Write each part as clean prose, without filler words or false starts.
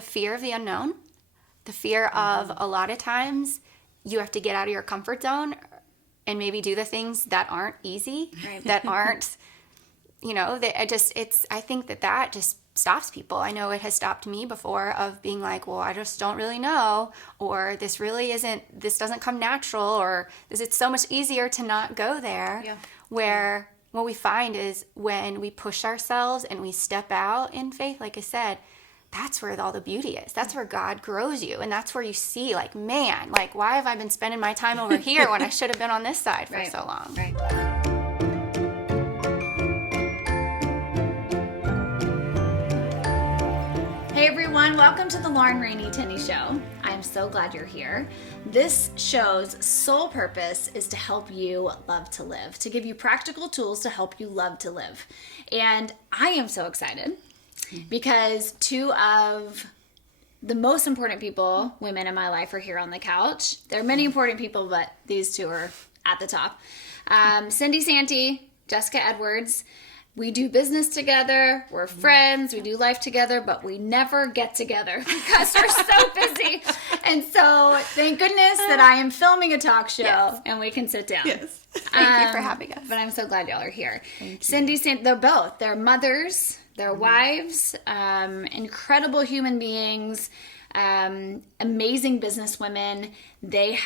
the fear of the unknown, the fear of a lot of times you have to get out of your comfort zone and maybe do the things that aren't easy, that aren't, I think that just stops people. I know it has stopped me before of being like, well, I just don't really know, or this doesn't come natural, or it's so much easier to not go there. Yeah. Where what we find is when we push ourselves and we step out in faith, like I said, that's where all the beauty is. That's where God grows you. And that's where you see, like, man, like, why have I been spending my time over here when I should have been on this side for so long? Right. Hey everyone, welcome to the Rainey Tenney Show. I'm so glad you're here. This show's sole purpose is to help you love to live, to give you practical tools to help you love to live. And I am so excited because two of the most important people, women in my life, are here on the couch. There are many important people, but these two are at the top. Cindy Santi, Jessica Edwards. We do business together, we're friends, we do life together, but we never get together because we're so busy. And so thank goodness that I am filming a talk show and we can sit down. Yes. Thank you for having us. But I'm so glad y'all are here. Cindy, they're mothers, they're wives, incredible human beings, amazing businesswomen. They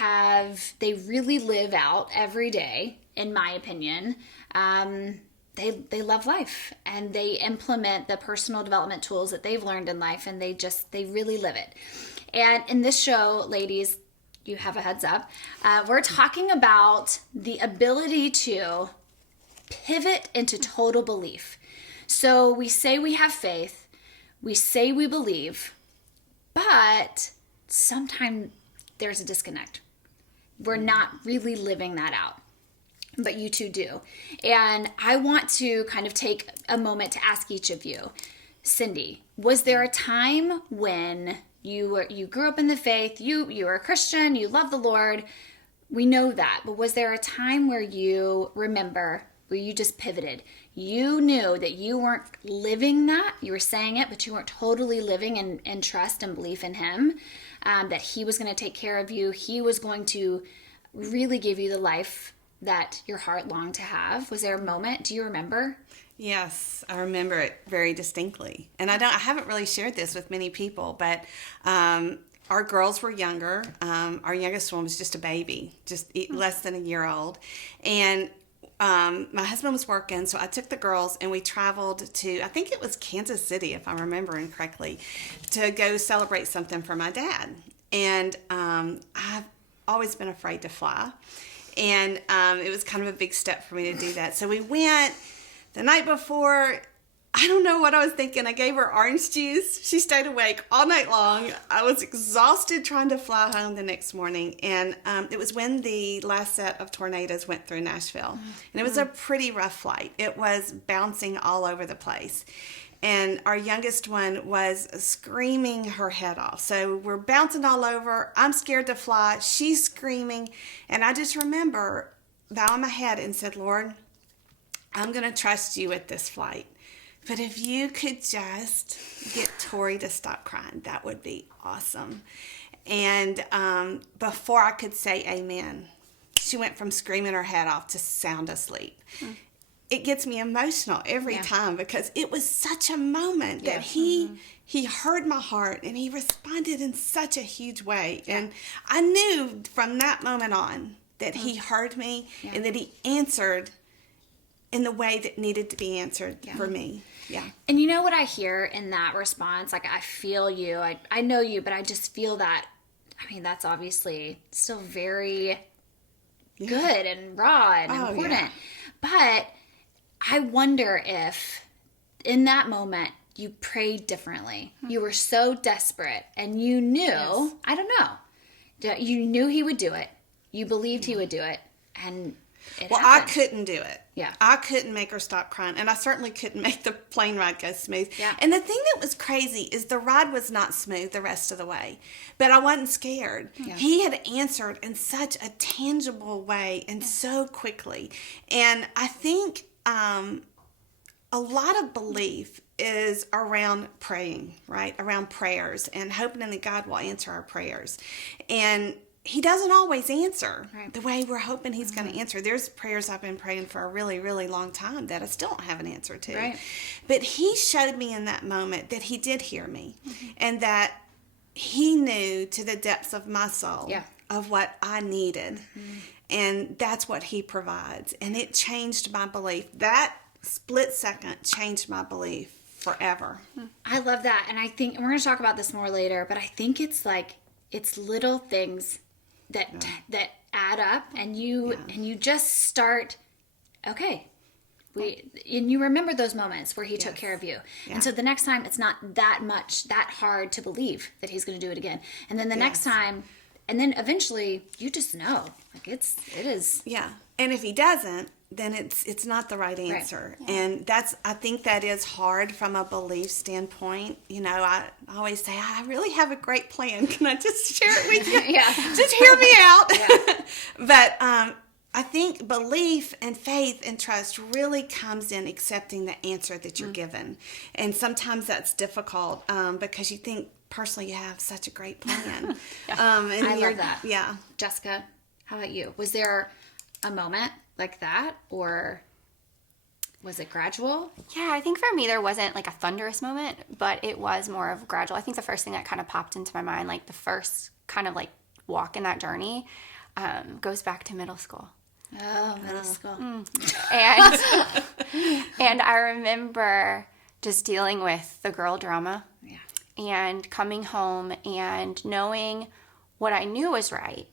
really live out every day, in my opinion. They love life and they implement the personal development tools that they've learned in life, and they really live it. And in this show, ladies, you have a heads up. We're talking about the ability to pivot into total belief. So we say we have faith, we say we believe, but sometimes there's a disconnect. We're not really living that out. But you two do. And I want to kind of take a moment to ask each of you. Cindy, was there a time when you grew up in the faith, you were a Christian, you love the Lord, we know that, but was there a time where you remember, where you just pivoted? You knew that you weren't living that, you were saying it, but you weren't totally living in trust and belief in Him, that He was going to take care of you, He was going to really give you the life that your heart longed to have. Was there a moment? Do you remember? Yes, I remember it very distinctly. And I haven't really shared this with many people, but our girls were younger. Our youngest one was just a baby, just less than a year old. And my husband was working, so I took the girls and we traveled to, I think it was Kansas City, if I'm remembering correctly, to go celebrate something for my dad. And I've always been afraid to fly. And it was kind of a big step for me to do that. So we went the night before. I don't know what I was thinking. I gave her orange juice. She stayed awake all night long. I was exhausted trying to fly home the next morning. And it was when the last set of tornadoes went through Nashville. And it was a pretty rough flight. It was bouncing all over the place. And our youngest one was screaming her head off. So we're bouncing all over. I'm scared to fly. She's screaming. And I just remember bowing my head and said, Lord, I'm going to trust you with this flight. But if you could just get Tori to stop crying, that would be awesome. And before I could say amen, she went from screaming her head off to sound asleep. It gets me emotional every time because it was such a moment that he heard my heart and he responded in such a huge way. And I knew from that moment on that he heard me and that he answered in the way that needed to be answered for me. Yeah. And you know what I hear in that response? Like, I feel you. I know you, but I just feel that, I mean, that's obviously still very good and raw and important. Yeah. But I wonder if in that moment you prayed differently. You were so desperate and you knew, I don't know, you knew He would do it. You believed He would do it. And it happened. I couldn't do it. Yeah. I couldn't make her stop crying. And I certainly couldn't make the plane ride go smooth. Yeah. And the thing that was crazy is the ride was not smooth the rest of the way. But I wasn't scared. Yeah. He had answered in such a tangible way and so quickly. And I think a lot of belief is around praying, right? Around prayers and hoping that God will answer our prayers. And he doesn't always answer the way we're hoping he's going to answer. There's prayers I've been praying for a really, really long time that I still don't have an answer to. Right. But he showed me in that moment that he did hear me and that he knew to the depths of my soul of what I needed. And that's what he provides. And it changed my belief. That split second changed my belief forever. I love that. And I think, and we're going to talk about this more later, but I think it's like, it's little things that add up, and you just start, okay. And you remember those moments where he took care of you. And so the next time it's not that hard to believe that he's going to do it again. And then the next time, and then eventually you just know, like it is. Yeah. And if he doesn't, then it's not the right answer. Right. And I think that is hard from a belief standpoint. You know, I always say, I really have a great plan. Can I just share it with you? Just hear me out. But I think belief and faith and trust really comes in accepting the answer that you're given. And sometimes that's difficult because you think personally you have such a great plan. And I love that. Yeah. Jessica, how about you? Was there a moment like that, or was it gradual? Yeah, I think for me there wasn't like a thunderous moment, but it was more of gradual. I think the first thing that kind of popped into my mind, like the first kind of like walk in that journey, goes back to middle school. Oh, middle school. And I remember just dealing with the girl drama and coming home and knowing what I knew was right,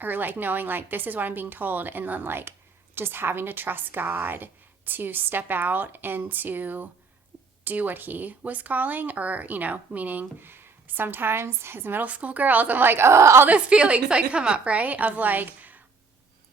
or like knowing like this is what I'm being told, and then like just having to trust God to step out and to do what he was calling, or, you know, meaning sometimes as middle school girls, I'm like, oh, all those feelings like come up, right? Of like,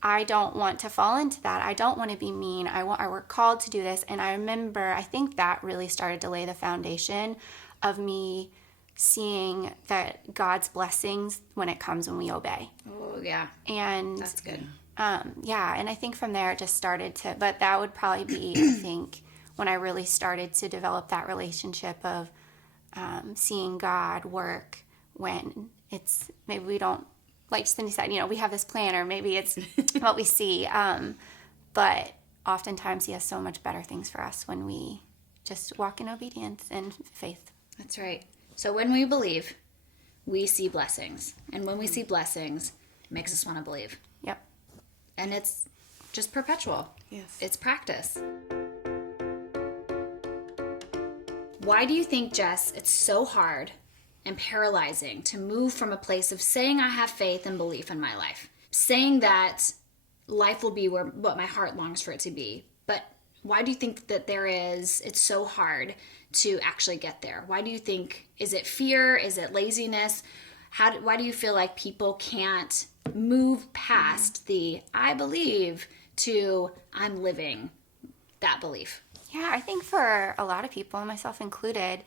I don't want to fall into that. I don't want to be mean. I work called to do this. And I remember, I think that really started to lay the foundation of me seeing that God's blessings when it comes when we obey. Oh, yeah. And that's good. And I think from there it just started to, but that would probably be, I think, when I really started to develop that relationship of seeing God work when it's, maybe we don't, like Cindy said, you know, we have this plan, or maybe it's what we see. But oftentimes he has so much better things for us when we just walk in obedience and faith. That's right. So when we believe, we see blessings. And when we see blessings, it makes us want to believe. Yep. And it's just perpetual. Yes. It's practice. Why do you think, Jess, it's so hard and paralyzing to move from a place of saying I have faith and belief in my life, saying that life will be what my heart longs for it to be? But why do you think that it's so hard to actually get there? Why do you think, is it fear? Is it laziness? Why do you feel like people can't move past the I believe to I'm living that belief? Yeah, I think for a lot of people, myself included,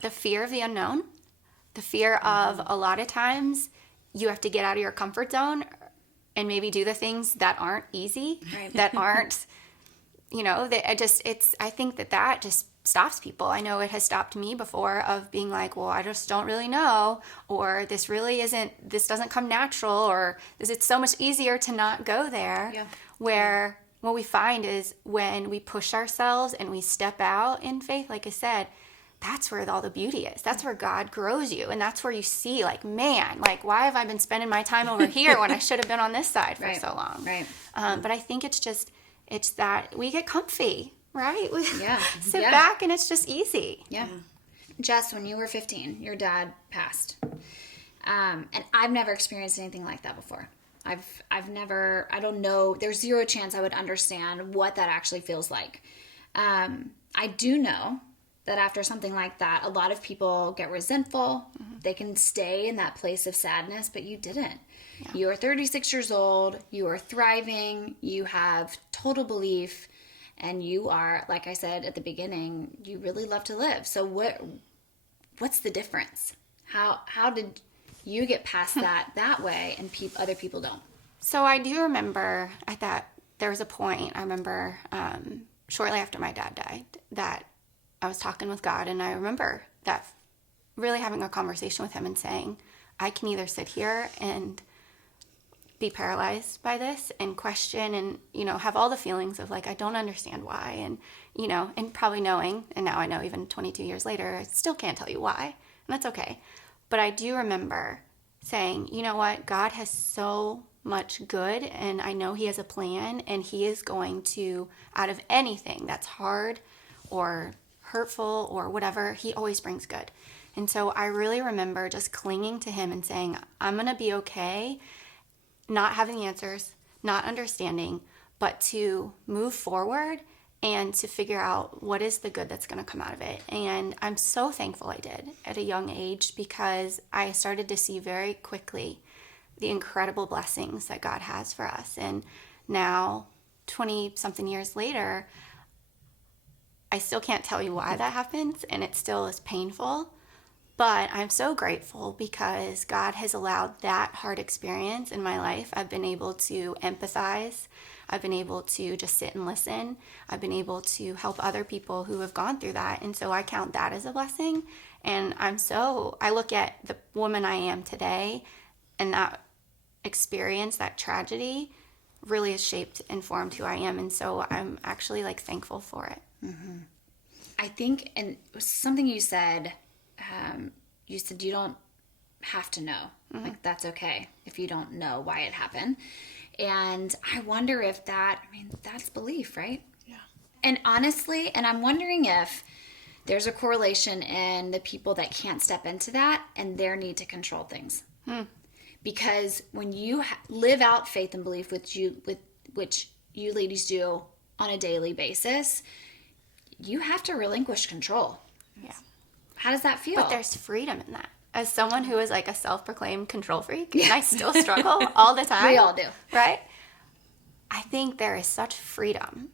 the fear of the unknown, the fear of a lot of times you have to get out of your comfort zone and maybe do the things that aren't easy, that aren't, you know, I think that just stops people. I know it has stopped me before of being like, well, I just don't really know, or this doesn't come natural, or it's so much easier to not go there. Yeah. Where what we find is when we push ourselves and we step out in faith, like I said, that's where all the beauty is. That's where God grows you. And that's where you see, like, man, like, why have I been spending my time over here when I should have been on this side for so long? Right. But I think it's that we get comfy, right? We sit Yeah. back and it's just easy. Yeah. Jess, when you were 15, your dad passed. And I've never experienced anything like that before. I don't know, there's zero chance I would understand what that actually feels like. I do know that after something like that, a lot of people get resentful. Mm-hmm. They can stay in that place of sadness, but you didn't. Yeah. You are 36 years old. You are thriving. You have total belief. And you are, like I said at the beginning, you really love to live. So what's the difference? How did you get past that way and other people don't? So I do remember there was a point, I remember shortly after my dad died that I was talking with God, and I remember that really having a conversation with him and saying, I can either sit here and be paralyzed by this and question and, have all the feelings of like, I don't understand why. And, and probably knowing, and now I know even 22 years later, I still can't tell you why. And that's okay. But I do remember saying, you know what? God has so much good, and I know he has a plan, and he is going to, out of anything that's hard or hurtful or whatever, he always brings good. And so I really remember just clinging to him and saying, I'm going to be okay, not having the answers, not understanding, but to move forward and to figure out what is the good that's going to come out of it. And I'm so thankful I did at a young age, because I started to see very quickly the incredible blessings that God has for us. And now, 20-something years later, I still can't tell you why that happens, and it still is painful. But I'm so grateful because God has allowed that hard experience in my life. I've been able to empathize. I've been able to just sit and listen. I've been able to help other people who have gone through that. And so I count that as a blessing. And I look at the woman I am today, and that experience, that tragedy, really has shaped and formed who I am. And so I'm actually thankful for it. Mm-hmm. I think, and something you said you don't have to know. Mm-hmm. That's okay if you don't know why it happened. And I wonder if that's belief, right? Yeah. And honestly, and I'm wondering if there's a correlation in the people that can't step into that and their need to control things. Because when you live out faith and belief, which you ladies do on a daily basis, you have to relinquish control. Yeah. How does that feel? But there's freedom in that. As someone who is a self-proclaimed control freak, and I still struggle all the time. We all do. Right? I think there is such freedom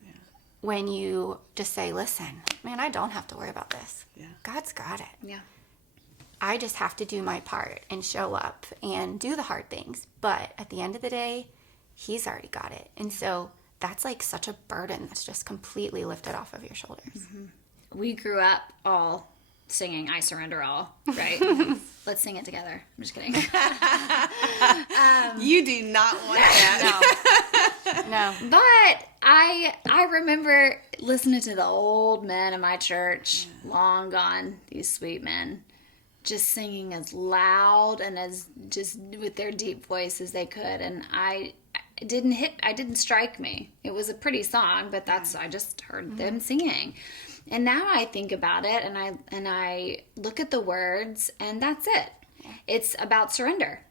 when you just say, listen, man, I don't have to worry about this. Yeah. God's got it. Yeah. I just have to do my part and show up and do the hard things. But at the end of the day, he's already got it. And so that's such a burden that's just completely lifted off of your shoulders. Mm-hmm. We grew up all singing I Surrender All, right? Let's sing it together. I'm just kidding. You do not want that. No. But I remember listening to the old men in my church, long gone, these sweet men, just singing as loud and as just with their deep voice as they could. And it didn't strike me. It was a pretty song, but I just heard them singing. And now I think about it and I look at the words, and that's it. Yeah. It's about surrender.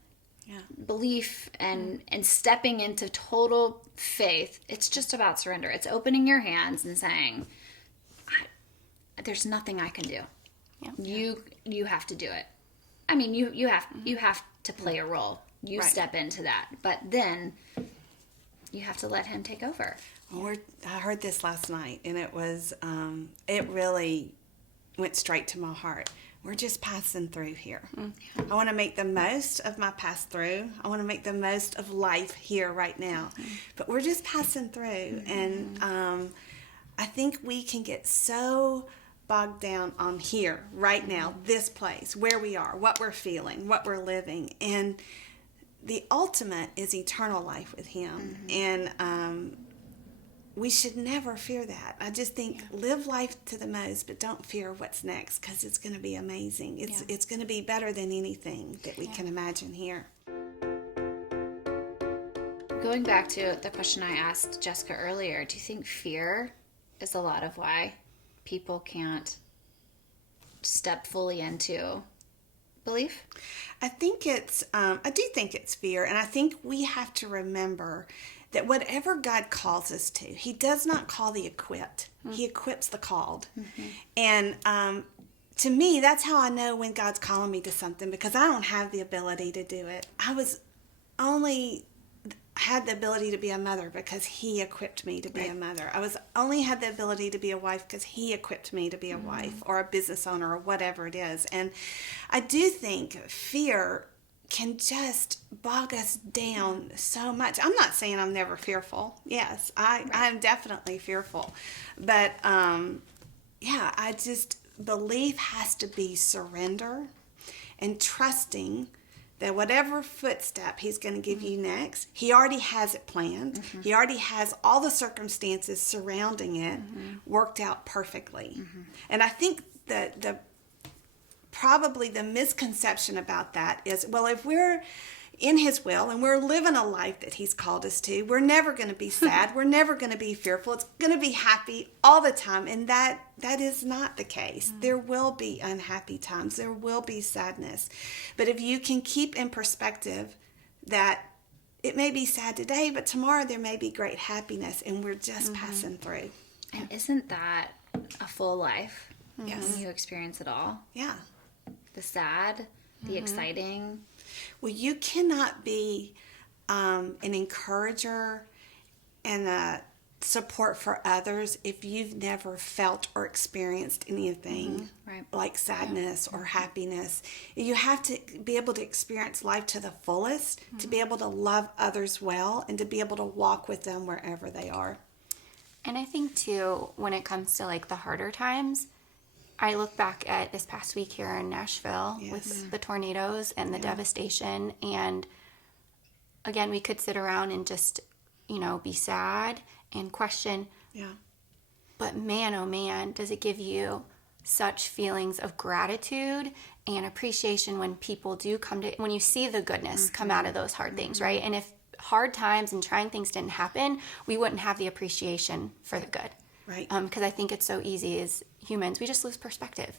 Yeah. Belief and stepping into total faith. It's just about surrender. It's opening your hands and saying, there's nothing I can do. Yeah. You have to do it. I mean, you have to play a role. You step into that. But then you have to let him take over. Well, I heard this last night, and it was, it really went straight to my heart. We're just passing through here. Mm-hmm. I want to make the most of my pass through. I want to make the most of life here right now. Mm-hmm. But we're just passing through. Mm-hmm. And I think we can get so bogged down on here, right now, this place, where we are, what we're feeling, what we're living. And the ultimate is eternal life with him. Mm-hmm. And we should never fear that. I just think live life to the most, but don't fear what's next, because it's going to be amazing. It's going to be better than anything that we can imagine here. Going back to the question I asked Jessica earlier, do you think fear is a lot of why people can't step fully into belief? I do think it's fear, and I think we have to remember that whatever God calls us to, he does not call the equipped. Mm-hmm. He equips the called. Mm-hmm. And to me, that's how I know when God's calling me to something, because I don't have the ability to do it. I had the ability to be a mother because he equipped me to be a mother. I only had the ability to be a wife because he equipped me to be a wife, or a business owner, or whatever it is. And I do think fear can just bog us down so much. I'm not saying I'm never fearful. Yes, I'm definitely fearful. But, belief has to be surrender and trusting that whatever footstep he's going to give you next, he already has it planned. Mm-hmm. He already has all the circumstances surrounding it worked out perfectly. Mm-hmm. And I think that probably the misconception about that is, well, if we're in his will and we're living a life that he's called us to, we're never going to be sad. We're never going to be fearful. It's going to be happy all the time. And that is not the case. There will be unhappy times. There will be sadness. But if you can keep in perspective that it may be sad today, but tomorrow there may be great happiness, and we're just passing through. And isn't that a full life? Yes. When you experience it all? Yeah. The sad, the exciting. Well, you cannot be an encourager and a support for others if you've never felt or experienced anything like sadness or happiness. You have to be able to experience life to the fullest, to be able to love others well, and to be able to walk with them wherever they are. And I think, too, when it comes to, like, the harder times, I look back at this past week here in Nashville with the tornadoes and the devastation. And again, we could sit around and just, be sad and question. Yeah. But man, oh man, does it give you such feelings of gratitude and appreciation when people do when you see the goodness come out of those hard things, right? And if hard times and trying things didn't happen, we wouldn't have the appreciation for the good. Right. Because I think it's so easy as humans. We just lose perspective.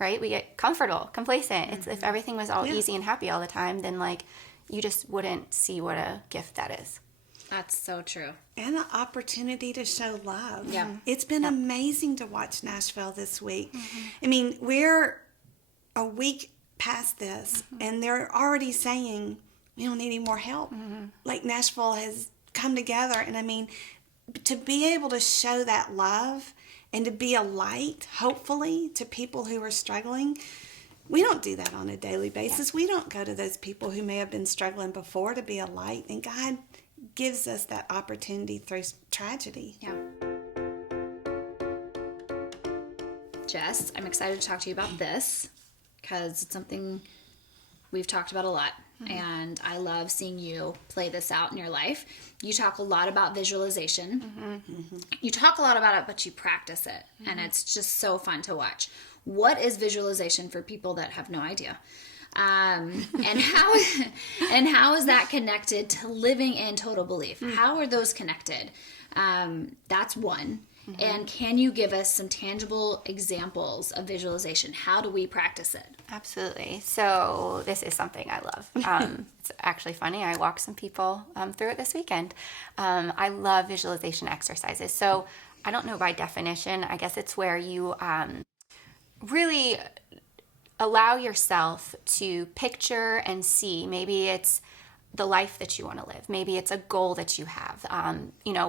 Right. We get comfortable, complacent. It's if everything was all easy and happy all the time, then you just wouldn't see what a gift that is. That's so true. And an opportunity to show love. Yeah. It's been amazing to watch Nashville this week. I mean, we're a week past this, and they're already saying, we don't need any more help. Like, Nashville has come together, and I mean, to be able to show that love and to be a light, hopefully, to people who are struggling, we don't do that on a daily basis. We don't go to those people who may have been struggling before to be a light, and God gives us that opportunity through tragedy. Yeah. Jess, I'm excited to talk to you about this because it's something we've talked about a lot. And I love seeing you play this out in your life. You talk a lot about visualization. You talk a lot about it, but you practice it. And it's just so fun to watch. What is visualization for people that have no idea? And how is that connected to living in total belief? How are those connected? That's one. And can you give us some tangible examples of visualization? How do we practice it? Absolutely. So this is something I love. It's actually funny. I walked some people through it this weekend. I love visualization exercises. So I don't know by definition. I guess it's where you really allow yourself to picture and see. Maybe it's the life that you want to live. Maybe it's a goal that you have.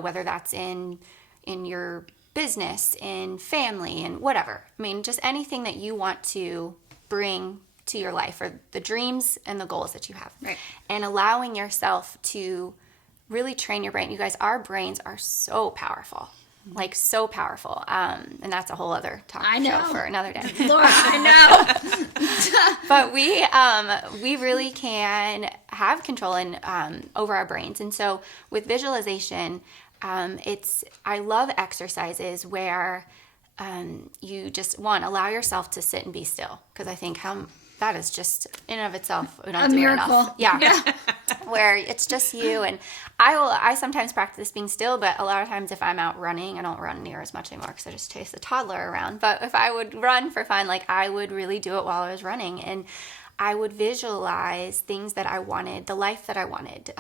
Whether that's in your business, in family, and whatever. I mean, just anything that you want to bring to your life, or the dreams and the goals that you have. Right. And allowing yourself to really train your brain. You guys, our brains are so powerful. Like, so powerful. And that's a whole other show for another day. Laura, I know. But we really can have control over our brains. And so with visualization, I love exercises where you just, allow yourself to sit and be still. Because I think that is just, in and of itself, we don't a do miracle. Enough. Yeah. Where it's just you. And I sometimes practice being still, but a lot of times if I'm out running, I don't run near as much anymore because I just chase the toddler around. But if I would run for fun, I would really do it while I was running. And I would visualize things that I wanted, the life that I wanted,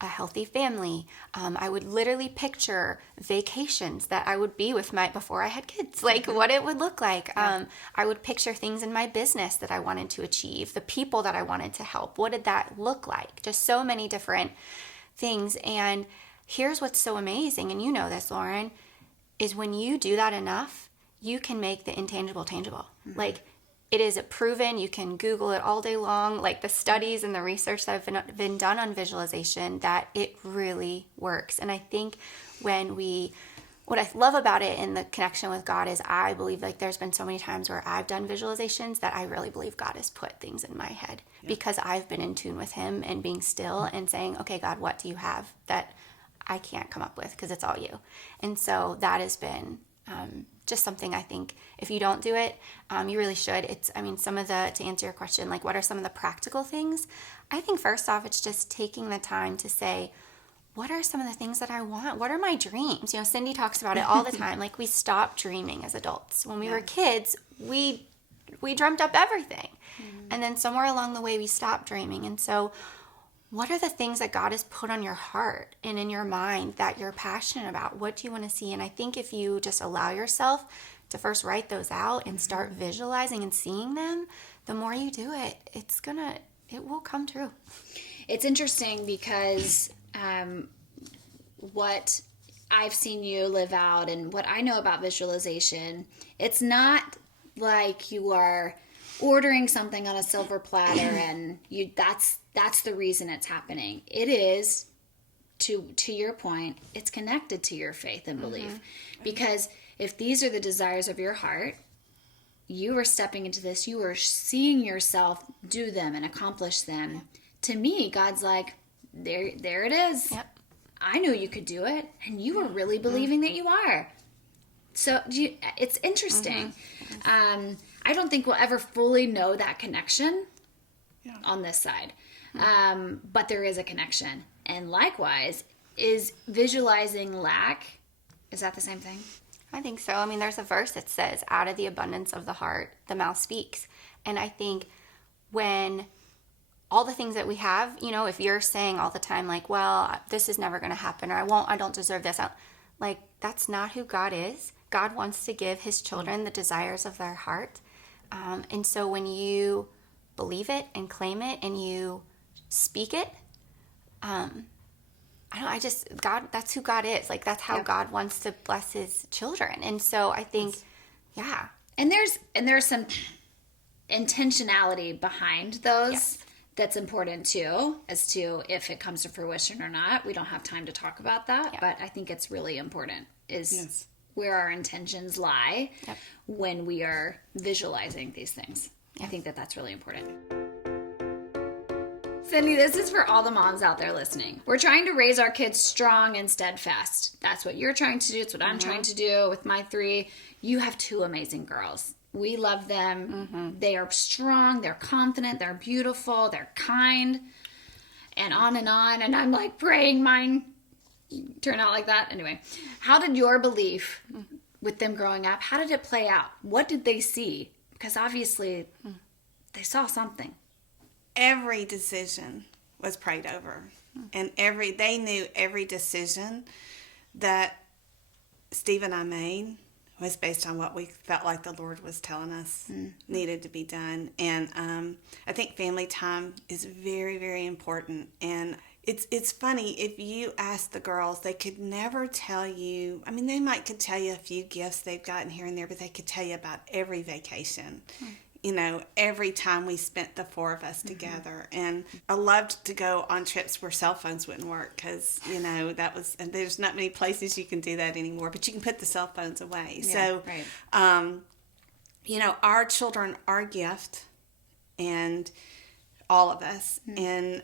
a healthy family. I would literally picture vacations that I would be with before I had kids, what it would look like. I would picture things in my business that I wanted to achieve, the people that I wanted to help. What did that look like? Just so many different things. And here's what's so amazing, and you know this, Lauren, is when you do that enough, you can make the intangible tangible. it is proven. You can Google it all day long, like the studies and the research that have been done on visualization, that it really works. And I think what I love about it in the connection with God is I believe, like, there's been so many times where I've done visualizations that I really believe God has put things in my head because I've been in tune with him and being still and saying, okay, God, what do you have that I can't come up with, because it's all you. And so that has been just something I think if you don't do it, you really should. To answer your question, like, what are some of the practical things? I think first off, it's just taking the time to say, what are some of the things that I want? What are my dreams? Cindy talks about it all the time. Like, we stop dreaming as adults. When we were kids, we dreamt up everything. And then somewhere along the way, we stopped dreaming. And so what are the things that God has put on your heart and in your mind that you're passionate about? What do you want to see? And I think if you just allow yourself to first write those out and start visualizing and seeing them, the more you do it, it will come true. It's interesting because what I've seen you live out and what I know about visualization, it's not like you are ordering something on a silver platter and that's the reason it's happening. It is, to your point, it's connected to your faith and belief. Because if these are the desires of your heart, you are stepping into this, you are seeing yourself do them and accomplish them. To me, God's like, there it is. Yep. I knew you could do it, and you were really believing that you are. So it's interesting. I don't think we'll ever fully know that connection on this side. But there is a connection. And likewise, is visualizing lack, is that the same thing? I think so. I mean, there's a verse that says, out of the abundance of the heart, the mouth speaks. And I think when all the things that we have, if you're saying all the time, like, well, this is never going to happen, or I don't deserve this. Like, that's not who God is. God wants to give his children the desires of their heart. And so when you believe it and claim it and you speak it, God, that's who God is. Like, that's how God wants to bless his children. And so I think, And there's some intentionality behind those that's important too, as to if it comes to fruition or not. We don't have time to talk about that, but I think it's really important is where our intentions lie when we are visualizing these things. I think that's really important. Cindy, this is for all the moms out there listening. We're trying to raise our kids strong and steadfast. That's what you're trying to do. It's what I'm trying to do with my 3. You have 2 amazing girls. We love them. They are strong. They're confident. They're beautiful. They're kind. And on. And I'm like praying mine turn out like that. Anyway, how did your belief with them growing up, how did it play out? What did they see? Because obviously they saw something. Every decision was prayed over, and they knew every decision that Steve and I made was based on what we felt like the Lord was telling us needed to be done. And I think family time is very, very important. And it's funny, if you ask the girls, they could never tell you. I mean, they could tell you a few gifts they've gotten here and there, but they could tell you about every vacation. Every time we spent the 4 of us together. And I loved to go on trips where cell phones wouldn't work because, and there's not many places you can do that anymore, but you can put the cell phones away. Yeah, so, right. Our children are a gift, and all of us, and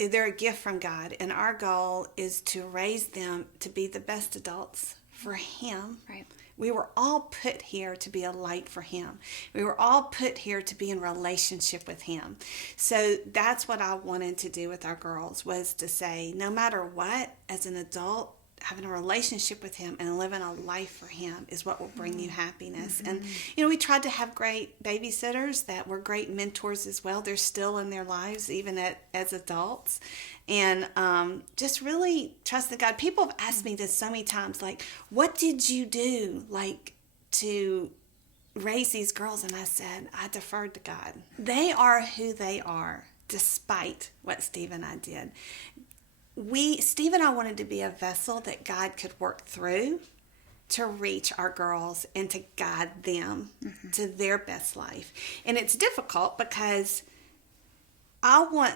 they're a gift from God. And our goal is to raise them to be the best adults for Him. Right. We were all put here to be a light for Him. We were all put here to be in relationship with Him. So that's what I wanted to do with our girls, was to say, no matter what, as an adult, having a relationship with Him and living a life for Him is what will bring you happiness. And, we tried to have great babysitters that were great mentors as well. They're still in their lives, even as adults. And just really trust in God. People have asked me this so many times, like, what did you do, to raise these girls? And I said, I deferred to God. They are who they are, despite what Steve and I did. Steve and I wanted to be a vessel that God could work through to reach our girls and to guide them to their best life. And it's difficult because I want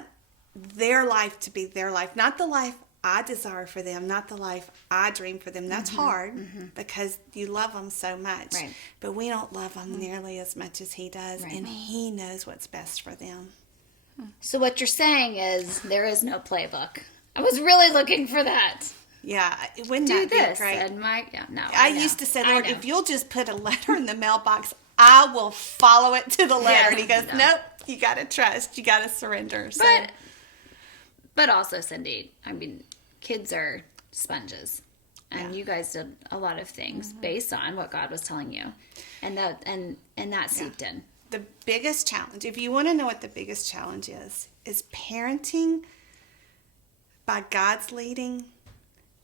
their life to be their life, not the life I desire for them, not the life I dream for them. That's hard because you love them so much. Right. But we don't love them nearly as much as he does, Right. and he knows what's best for them. So what you're saying is there is no playbook. I was really looking for that. Yeah, wouldn't Do that be this, great? and no. I used to say, Lord, if you'll just put a letter in the mailbox, I will follow it to the letter. And he goes, nope, you got to trust. You got to surrender. So. But also, Cindy, I mean, kids are sponges. And you guys did a lot of things based on what God was telling you. And that seeped in. The biggest challenge, if you want to know what the biggest challenge is parenting by God's leading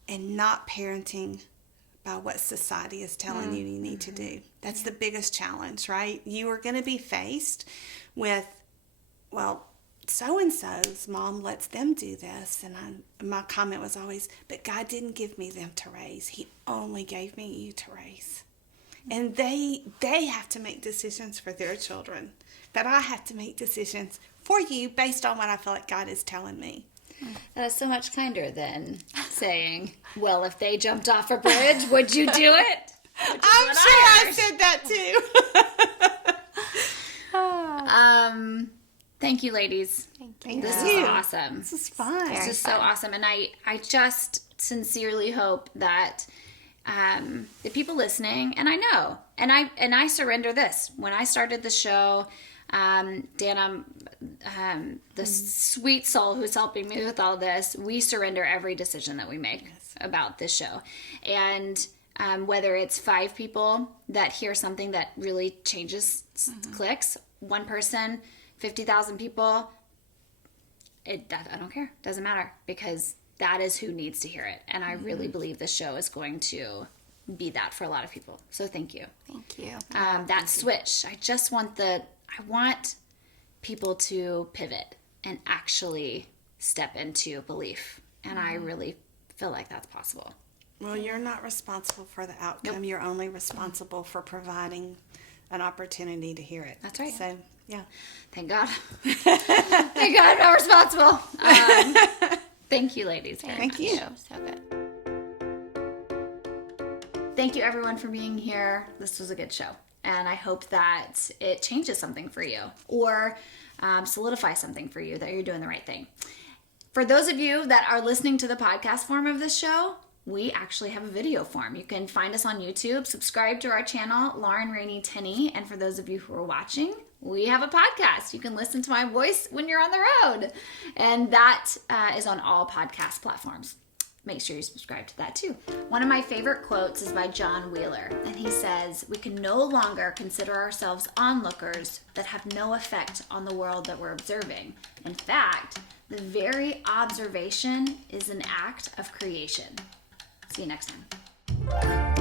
and not parenting by what society is telling you need to do. That's the biggest challenge, right? You are going to be faced with, well, so-and-so's mom lets them do this. And my comment was always, but God didn't give me them to raise. He only gave me you to raise. And they have to make decisions for their children. But I have to make decisions for you based on what I feel like God is telling me. That is so much kinder than saying, well, if they jumped off a bridge, would you do it? I'm sure I said that too. Thank you, ladies. Thank you. This is awesome. This is fun. This is so awesome. And I just sincerely hope that the people listening, and I know, and I surrender this. When I started the show, Dana, the sweet soul who's helping me with all this, we surrender every decision that we make about this show. And whether it's 5 people that hear something that really changes, clicks, 1 person, 50,000 people, I don't care. Doesn't matter, because that is who needs to hear it. And I really believe this show is going to be that for a lot of people. So thank you. Thank you. That switch. I want people to pivot and actually step into belief. And I really feel like that's possible. Well, you're not responsible for the outcome. Nope. You're only responsible for providing an opportunity to hear it. That's right. So, yeah. Thank God. Thank God I'm not responsible. Thank you, ladies. Thank you. So good. Thank you, everyone, for being here. This was a good show. And I hope that it changes something for you or solidifies something for you, that you're doing the right thing. For those of you that are listening to the podcast form of this show, we actually have a video form. You can find us on YouTube, subscribe to our channel, Lauren Rainey Tenney. And for those of you who are watching, we have a podcast. You can listen to my voice when you're on the road. And that is on all podcast platforms. Make sure you subscribe to that too. One of my favorite quotes is by John Wheeler, and he says, "We can no longer consider ourselves onlookers that have no effect on the world that we're observing. In fact, the very observation is an act of creation." See you next time.